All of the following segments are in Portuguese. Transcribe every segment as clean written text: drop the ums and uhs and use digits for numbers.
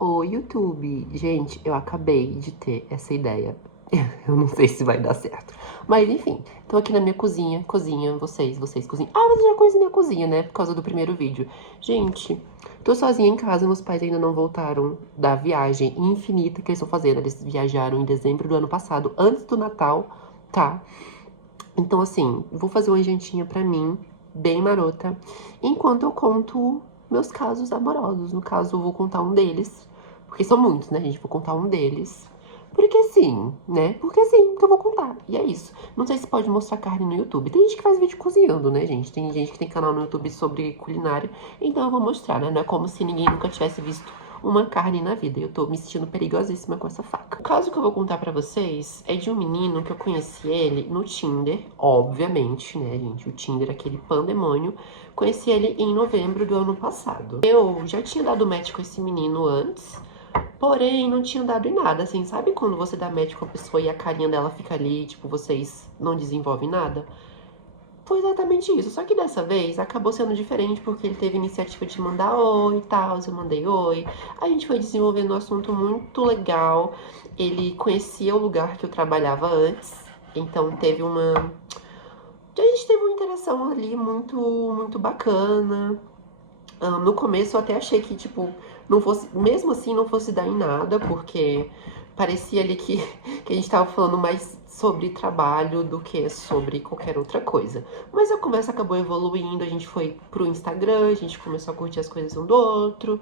O YouTube. Gente, eu acabei de ter essa ideia. Eu não sei se vai dar certo. Mas enfim, tô aqui na minha cozinha. Cozinha, vocês cozinham. Ah, você já conhece minha cozinha, né? Por causa do primeiro vídeo. Gente, tô sozinha em casa. Meus pais ainda não voltaram da viagem infinita que eles estão fazendo. Eles viajaram em dezembro do ano passado, antes do Natal, tá? Então, assim, vou fazer uma jantinha pra mim, bem marota, enquanto eu conto meus casos amorosos. No caso, eu vou contar um deles, porque são muitos, né, gente? Vou contar um deles. Porque sim, né? Porque sim, que eu vou contar. E é isso. Não sei se pode mostrar carne no YouTube. Tem gente que faz vídeo cozinhando, né, gente? Tem gente que tem canal no YouTube sobre culinária. Então eu vou mostrar, né? Não é como se ninguém nunca tivesse visto uma carne na vida. E eu tô me sentindo perigosíssima com essa faca. O caso que eu vou contar pra vocês é de um menino que eu conheci ele no Tinder, obviamente, né, gente? O Tinder, aquele pandemônio. Conheci ele em novembro do ano passado. Eu já tinha dado match com esse menino antes, porém não tinha dado em nada, assim, sabe quando você dá match com a pessoa e a carinha dela fica ali, tipo, vocês não desenvolvem nada? Foi exatamente isso, só que dessa vez acabou sendo diferente porque ele teve iniciativa de mandar oi e tal, eu mandei oi. A gente foi desenvolvendo um assunto muito legal. Ele conhecia o lugar que eu trabalhava antes, então teve uma... A gente teve uma interação ali muito bacana. No começo eu até achei que, tipo, não fosse, mesmo assim, não fosse dar em nada, porque parecia ali que a gente tava falando mais sobre trabalho do que sobre qualquer outra coisa. Mas a conversa acabou evoluindo, a gente foi pro Instagram, a gente começou a curtir as coisas um do outro,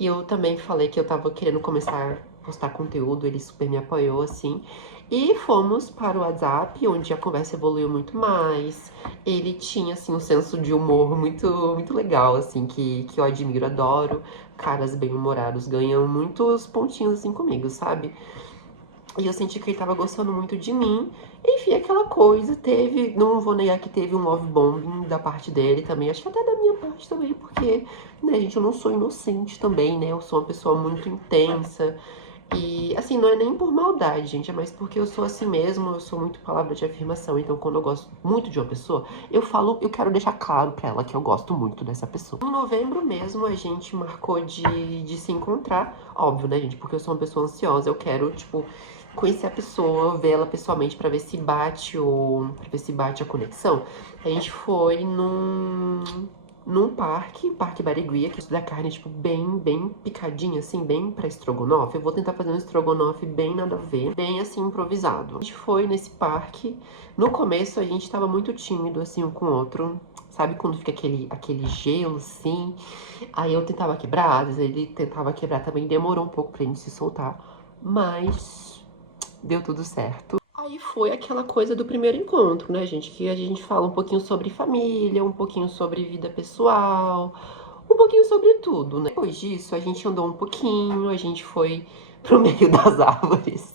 e eu também falei que eu tava querendo começar a postar conteúdo, ele super me apoiou, assim. E fomos para o WhatsApp, onde a conversa evoluiu muito mais. Ele tinha, assim, um senso de humor muito legal, assim, que eu admiro, adoro. Caras bem-humorados ganham muitos pontinhos, assim, comigo, sabe? E eu senti que ele tava gostando muito de mim. Enfim, aquela coisa, teve... Não vou negar que teve um love bombing da parte dele também. Acho que até da minha parte também, porque, né, gente, eu não sou inocente também, né? Eu sou uma pessoa muito intensa. E, assim, não é nem por maldade, gente, é mais porque eu sou assim mesmo, eu sou muito palavra de afirmação. Então, quando eu gosto muito de uma pessoa, eu falo, eu quero deixar claro pra ela que eu gosto muito dessa pessoa. Em novembro mesmo, a gente marcou de se encontrar. Óbvio, né, gente, porque eu sou uma pessoa ansiosa, eu quero, tipo, conhecer a pessoa, ver ela pessoalmente pra ver se bate pra ver se bate a conexão. A gente foi num Parque Barigui, que da carne, tipo, bem picadinha, assim, bem pra estrogonofe. Eu vou tentar fazer um estrogonofe bem nada a ver, bem, assim, improvisado. A gente foi nesse parque. No começo, a gente tava muito tímido, assim, um com o outro. Sabe quando fica aquele gelo, assim? Aí eu tentava quebrar, às vezes ele tentava quebrar também. Demorou um pouco pra gente se soltar, mas deu tudo certo. Aí foi aquela coisa do primeiro encontro, né, gente? Que a gente fala um pouquinho sobre família, um pouquinho sobre vida pessoal, um pouquinho sobre tudo, né? Depois disso, a gente andou um pouquinho, a gente foi pro meio das árvores.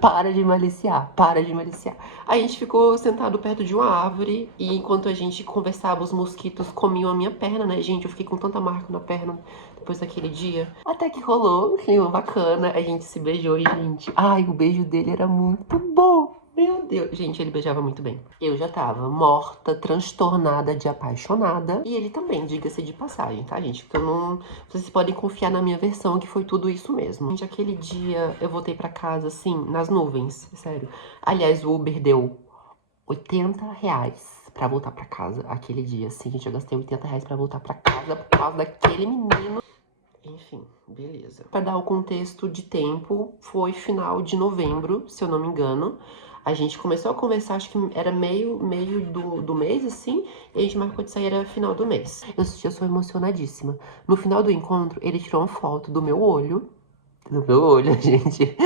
Para de maliciar, para de maliciar. A gente ficou sentado perto de uma árvore e enquanto a gente conversava, os mosquitos comiam a minha perna, né, gente? Eu fiquei com tanta marca na perna depois daquele dia. Até que rolou um clima bacana, a gente se beijou e, gente, ai, o beijo dele era muito bom. Meu Deus, gente, ele beijava muito bem. Eu já tava morta, transtornada de apaixonada. E ele também, diga-se de passagem, tá, gente? Porque eu não... Vocês podem confiar na minha versão, que foi tudo isso mesmo. Gente, aquele dia eu voltei pra casa, assim, nas nuvens, sério. Aliás, o Uber deu R$ 80 pra voltar pra casa aquele dia, assim, gente. Eu gastei R$ 80 pra voltar pra casa por causa daquele menino. Enfim, beleza. Pra dar o contexto de tempo, foi final de novembro, se eu não me engano. A gente começou a conversar, acho que era meio do mês, assim, e a gente marcou de sair, era final do mês. Eu sou emocionadíssima. No final do encontro, ele tirou uma foto do meu olho, gente,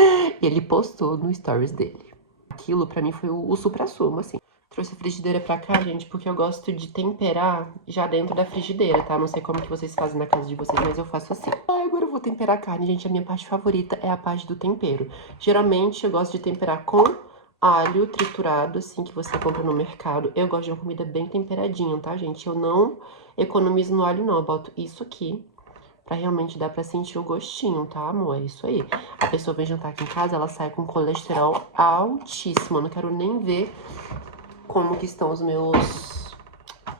e ele postou no stories dele. Aquilo, pra mim, foi o suprassumo, assim. Trouxe a frigideira pra cá, gente, porque eu gosto de temperar já dentro da frigideira, tá? Não sei como que vocês fazem na casa de vocês, mas eu faço assim. Agora eu vou temperar a carne, gente. A minha parte favorita é a parte do tempero. Geralmente, eu gosto de temperar com alho triturado, assim, que você compra no mercado. Eu gosto de uma comida bem temperadinha, tá, gente? Eu não economizo no alho, não. Eu boto isso aqui pra realmente dar pra sentir o gostinho, tá, amor? É isso aí. A pessoa vem jantar aqui em casa, ela sai com colesterol altíssimo. Eu não quero nem ver como que estão os meus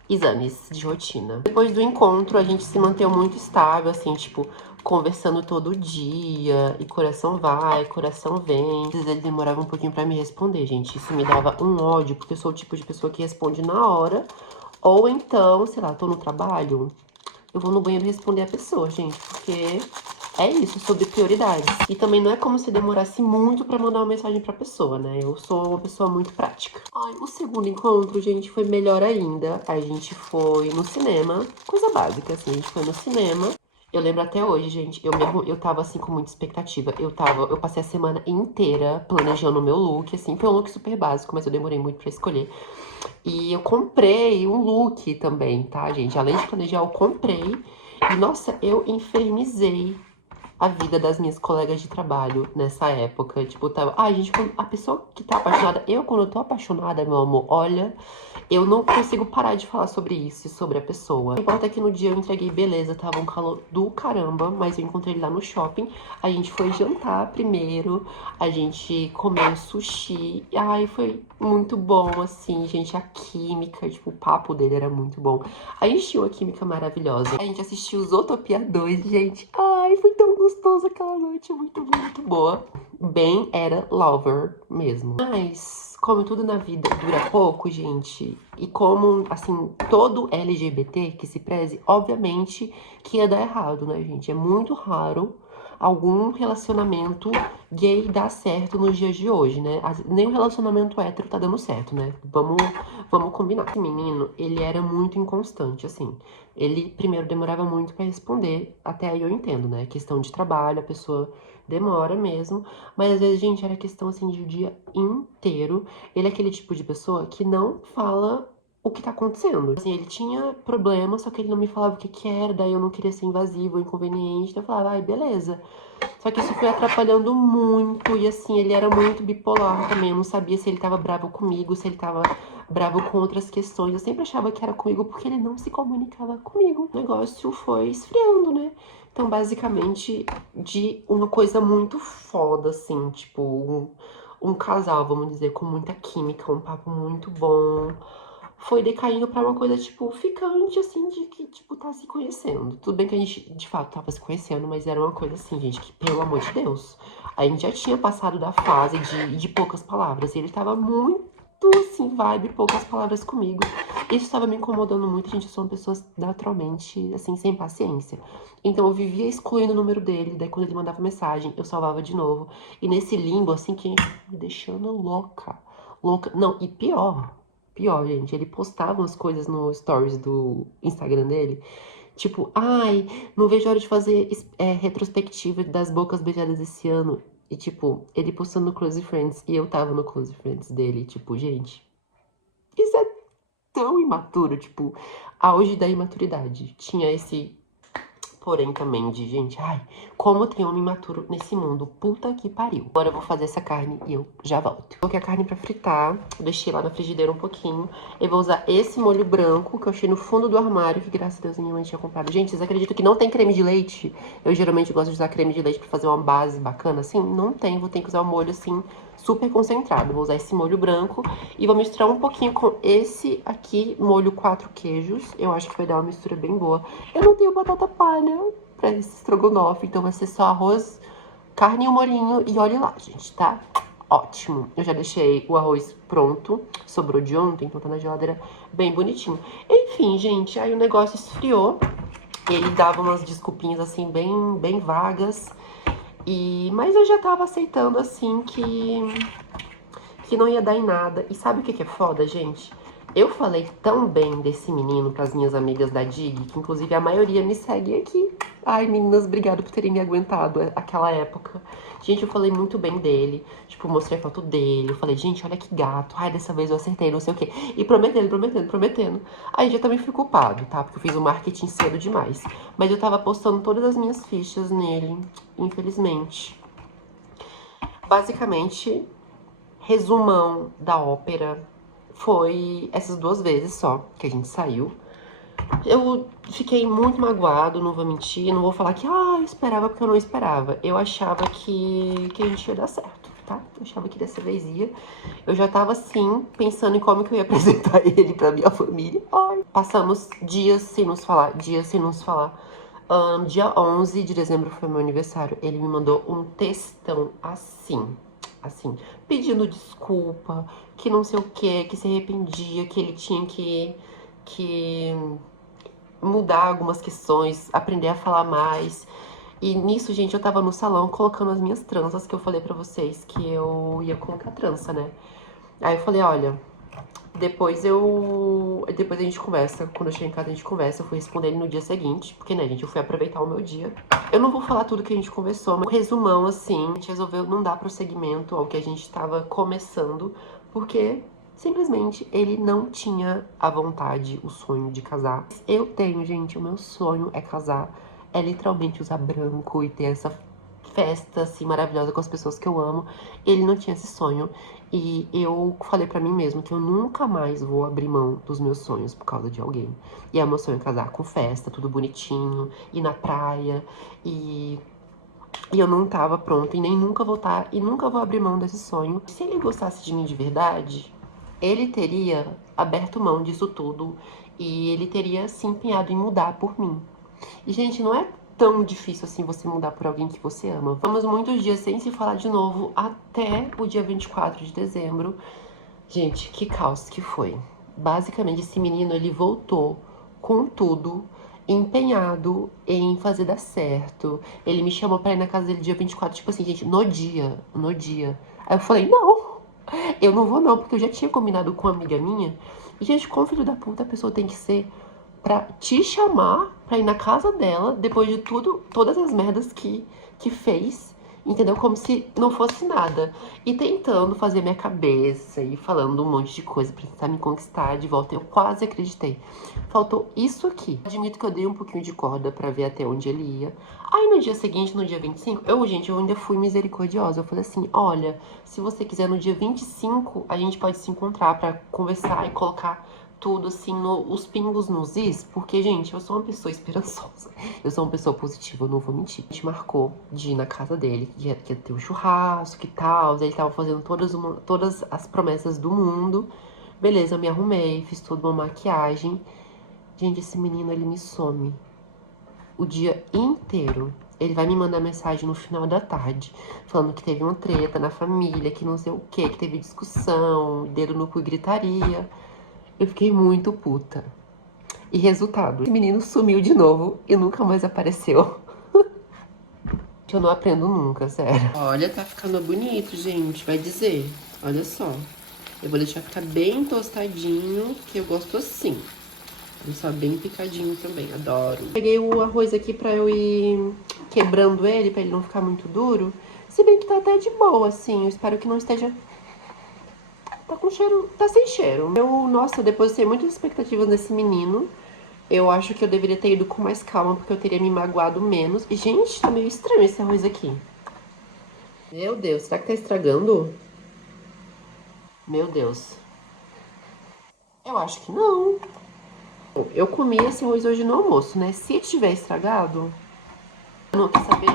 exames de rotina. Depois do encontro, a gente se manteve muito estável, assim, tipo, conversando todo dia, e coração vai, coração vem. Às vezes ele demorava um pouquinho pra me responder, gente. Isso me dava um ódio, porque eu sou o tipo de pessoa que responde na hora. Ou então, sei lá, tô no trabalho, eu vou no banheiro responder a pessoa, gente, porque é isso, sobre prioridades. E também não é como se demorasse muito pra mandar uma mensagem pra pessoa, né? Eu sou uma pessoa muito prática. Ai, o segundo encontro, gente, foi melhor ainda. A gente foi no cinema, coisa básica, assim, a gente foi no cinema. Eu lembro até hoje, gente, eu tava, assim, com muita expectativa. Eu passei a semana inteira planejando o meu look, assim, foi um look super básico, mas eu demorei muito pra escolher. E eu comprei um look também, tá, gente? Além de planejar, eu comprei. E, nossa, eu infernizei a vida das minhas colegas de trabalho nessa época. Tipo, tava. Ai, gente, a pessoa que tá apaixonada. Quando eu tô apaixonada, meu amor, olha. Eu não consigo parar de falar sobre isso e sobre a pessoa. O importa é que no dia eu entreguei, beleza, tava um calor do caramba, mas eu encontrei ele lá no shopping. A gente foi jantar primeiro, a gente comeu sushi. E, ai, foi muito bom, assim, gente, a química, tipo, o papo dele era muito bom. A gente tinha uma química maravilhosa. A gente assistiu Zootopia 2, gente. Ai, foi tão gostoso aquela noite, muito boa. Bem, era lover mesmo. Mas, como tudo na vida dura pouco, gente, e como, assim, todo LGBT que se preze, obviamente que ia dar errado, né, gente? É muito raro algum relacionamento gay dar certo nos dias de hoje, né? Nem o relacionamento hétero tá dando certo, né? Vamos combinar. Esse menino, ele era muito inconstante, assim. Ele, primeiro, demorava muito pra responder, até aí eu entendo, né? Questão de trabalho, a pessoa demora mesmo. Mas às vezes, gente, era questão assim de o dia inteiro. Ele é aquele tipo de pessoa que não fala o que tá acontecendo. Assim, ele tinha problema, só que ele não me falava o que que era, daí eu não queria ser invasivo ou inconveniente. Então eu falava, ai, beleza. Só que isso foi atrapalhando muito, e assim, ele era muito bipolar também. Eu não sabia se ele tava bravo comigo, se ele tava bravo com outras questões. Eu sempre achava que era comigo porque ele não se comunicava comigo. O negócio foi esfriando, né? Então, basicamente, de uma coisa muito foda, assim, tipo, um casal, vamos dizer, com muita química, um papo muito bom, foi decaindo pra uma coisa, tipo, ficante, assim, de que, tipo, tá se conhecendo. Tudo bem que a gente, de fato, tava se conhecendo, mas era uma coisa assim, gente, que, pelo amor de Deus, a gente já tinha passado da fase de poucas palavras, e ele tava muito, assim, vibe, poucas palavras comigo. Isso tava me incomodando muito, gente, eu sou uma pessoa naturalmente, assim, sem paciência. Então eu vivia excluindo o número dele, daí quando ele mandava mensagem, eu salvava de novo. E nesse limbo, assim, que me deixando louca. Louca. Não, e pior, gente, ele postava umas coisas no stories do Instagram dele. Tipo, ai, não vejo a hora de fazer retrospectiva das bocas beijadas esse ano. E, tipo, ele postando no Close Friends e eu tava no Close Friends dele. Tipo, gente, isso é tão imaturo. Tipo, auge da imaturidade. Tinha esse porém também de, gente, ai, como tem homem imaturo nesse mundo. Puta que pariu. Agora eu vou fazer essa carne e eu já volto. Coloquei a carne pra fritar, deixei lá na frigideira um pouquinho. Eu vou usar esse molho branco que eu achei no fundo do armário, que graças a Deus minha mãe tinha comprado. Gente, vocês acreditam que não tem creme de leite? Eu geralmente gosto de usar creme de leite pra fazer uma base bacana, assim. Não tem, vou ter que usar um molho, assim, super concentrado. Vou usar esse molho branco e vou misturar um pouquinho com esse aqui, molho 4 queijos. Eu acho que vai dar uma mistura bem boa. Eu não tenho batata palha pra esse estrogonofe, então vai ser só arroz, carne e um molhinho e olhe lá, gente, tá? Ótimo. Eu já deixei o arroz pronto, sobrou de ontem, então tá na geladeira bem bonitinho. Enfim, gente, aí o negócio esfriou. Ele dava umas desculpinhas assim, bem vagas. Mas eu já tava aceitando assim que não ia dar em nada. E sabe o que que é foda, gente? Eu falei tão bem desse menino pras minhas amigas da DIG, que inclusive a maioria me segue aqui. Ai, meninas, obrigado por terem me aguentado aquela época. Gente, eu falei muito bem dele. Tipo, mostrei a foto dele. Eu falei, gente, olha que gato. Ai, dessa vez eu acertei, não sei o quê. E prometendo. Aí já também fui culpado, tá? Porque eu fiz o marketing cedo demais. Mas eu tava postando todas as minhas fichas nele, infelizmente. Basicamente, resumão da ópera foi essas 2 vezes só que a gente saiu. Eu fiquei muito magoado, não vou mentir, não vou falar que eu esperava porque eu não esperava. Eu achava que a gente ia dar certo, tá? Eu achava que dessa vez ia. Eu já tava assim, pensando em como que eu ia apresentar ele pra minha família. Ai, passamos dias sem nos falar, dias sem nos falar. Dia 11 de dezembro foi meu aniversário. Ele me mandou um textão assim, pedindo desculpa, que não sei o que se arrependia, que ele tinha que mudar algumas questões, aprender a falar mais. E nisso, gente, eu tava no salão colocando as minhas tranças, que eu falei pra vocês que eu ia colocar trança, né? Aí eu falei, olha, depois a gente conversa. Quando eu chegar em casa, a gente conversa. Eu fui responder ele no dia seguinte, porque, né, gente, eu fui aproveitar o meu dia. Eu não vou falar tudo que a gente conversou, mas um resumão, assim, a gente resolveu não dar prosseguimento ao que a gente tava começando, porque simplesmente ele não tinha a vontade, o sonho de casar. Eu tenho, gente, o meu sonho é casar. É literalmente usar branco e ter essa festa, assim, maravilhosa com as pessoas que eu amo. Ele não tinha esse sonho. E eu falei pra mim mesmo que eu nunca mais vou abrir mão dos meus sonhos por causa de alguém. E é meu sonho casar com festa, tudo bonitinho, ir na praia. E eu não tava pronta e nem nunca vou estar e nunca vou abrir mão desse sonho. Se ele gostasse de mim de verdade, ele teria aberto mão disso tudo e ele teria se empenhado em mudar por mim. E, gente, não é tão difícil assim você mudar por alguém que você ama. Ficamos muitos dias sem se falar de novo até o dia 24 de dezembro. Gente, que caos que foi. Basicamente, esse menino, ele voltou com tudo, empenhado em fazer dar certo. Ele me chamou pra ir na casa dele dia 24, tipo assim, gente, no dia. Aí eu falei, não, eu não vou não, porque eu já tinha combinado com uma amiga minha. E, gente, como filho da puta a pessoa tem que ser pra te chamar pra ir na casa dela, depois de tudo, todas as merdas que fez, entendeu? Como se não fosse nada. E tentando fazer minha cabeça e falando um monte de coisa pra tentar me conquistar de volta. Eu quase acreditei. Faltou isso aqui. Admito que eu dei um pouquinho de corda pra ver até onde ele ia. Aí no dia seguinte, no dia 25, eu ainda fui misericordiosa. Eu falei assim, olha, se você quiser no dia 25, a gente pode se encontrar pra conversar e colocar tudo, assim, os pingos nos is, porque, gente, eu sou uma pessoa esperançosa. Eu sou uma pessoa positiva, eu não vou mentir. A gente marcou de ir na casa dele, que ia ter um churrasco e tal. Ele tava fazendo todas as promessas do mundo. Beleza, eu me arrumei, fiz toda uma maquiagem. Gente, esse menino, ele me some o dia inteiro. Ele vai me mandar mensagem no final da tarde, falando que teve uma treta na família, que não sei o que teve discussão, dedo no cu e gritaria. Eu fiquei muito puta. E resultado, esse menino sumiu de novo e nunca mais apareceu. Eu não aprendo nunca, sério. Olha, tá ficando bonito, gente, vai dizer. Olha só. Eu vou deixar ficar bem tostadinho, que eu gosto assim. Deixar bem picadinho também, adoro. Peguei o arroz aqui pra eu ir quebrando ele, pra ele não ficar muito duro. Se bem que tá até de boa, assim. Eu espero que não esteja... Tá com cheiro... Tá sem cheiro. Nossa, eu depositei muitas expectativas nesse menino. Eu acho que eu deveria ter ido com mais calma, porque eu teria me magoado menos. E, gente, tá meio estranho esse arroz aqui. Meu Deus, será que tá estragando? Meu Deus. Eu acho que não. Eu comi esse arroz hoje no almoço, né? Se tiver estragado, eu não quer saber.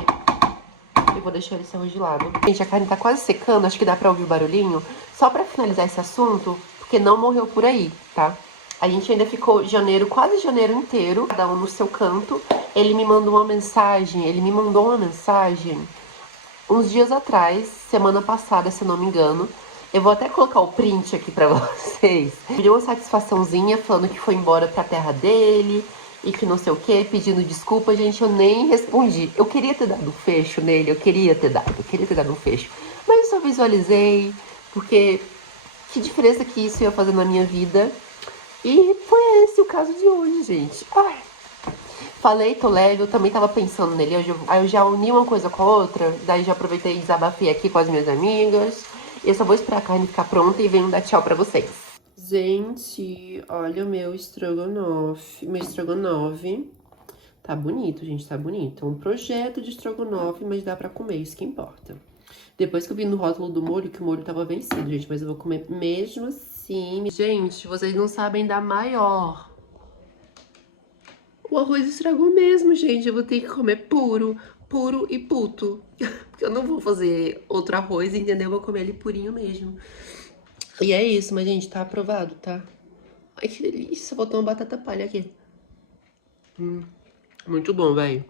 Eu vou deixar esse arroz de lado. Gente, a carne tá quase secando, acho que dá pra ouvir o barulhinho. Só pra finalizar esse assunto, porque não morreu por aí, tá? A gente ainda ficou quase janeiro inteiro, cada um no seu canto. Ele me mandou uma mensagem, uns dias atrás, semana passada, se eu não me engano. Eu vou até colocar o print aqui pra vocês. Me deu uma satisfaçãozinha falando que foi embora pra terra dele e que não sei o que, pedindo desculpa. Gente, eu nem respondi. Eu queria ter dado um fecho nele, eu queria ter dado um fecho. Mas eu só visualizei, porque que diferença que isso ia fazer na minha vida. E foi esse o caso de hoje, gente. Ai. Falei, tô leve, eu também tava pensando nele. Aí eu já uni uma coisa com a outra. Daí já aproveitei e desabafei aqui com as minhas amigas. Eu só vou esperar a carne ficar pronta e venho dar tchau pra vocês. Gente, olha o meu estrogonofe. Meu estrogonofe. Tá bonito, gente, tá bonito. É um projeto de estrogonofe, mas dá pra comer, isso que importa. Depois que eu vi no rótulo do molho, que o molho tava vencido, gente. Mas eu vou comer mesmo assim. Gente, vocês não sabem da maior. O arroz estragou mesmo, gente. Eu vou ter que comer puro e puto. Porque eu não vou fazer outro arroz, entendeu? Eu vou comer ele purinho mesmo. E é isso, mas, gente, tá aprovado, tá? Ai, que delícia. Vou tomar batata palha aqui. Muito bom, velho.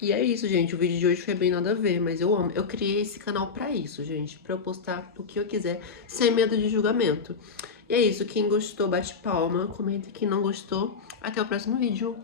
E é isso, gente. O vídeo de hoje foi bem nada a ver, mas eu amo. Eu criei esse canal pra isso, gente. Pra eu postar o que eu quiser, sem medo de julgamento. E é isso. Quem gostou, bate palma. Comenta. Quem não gostou, até o próximo vídeo.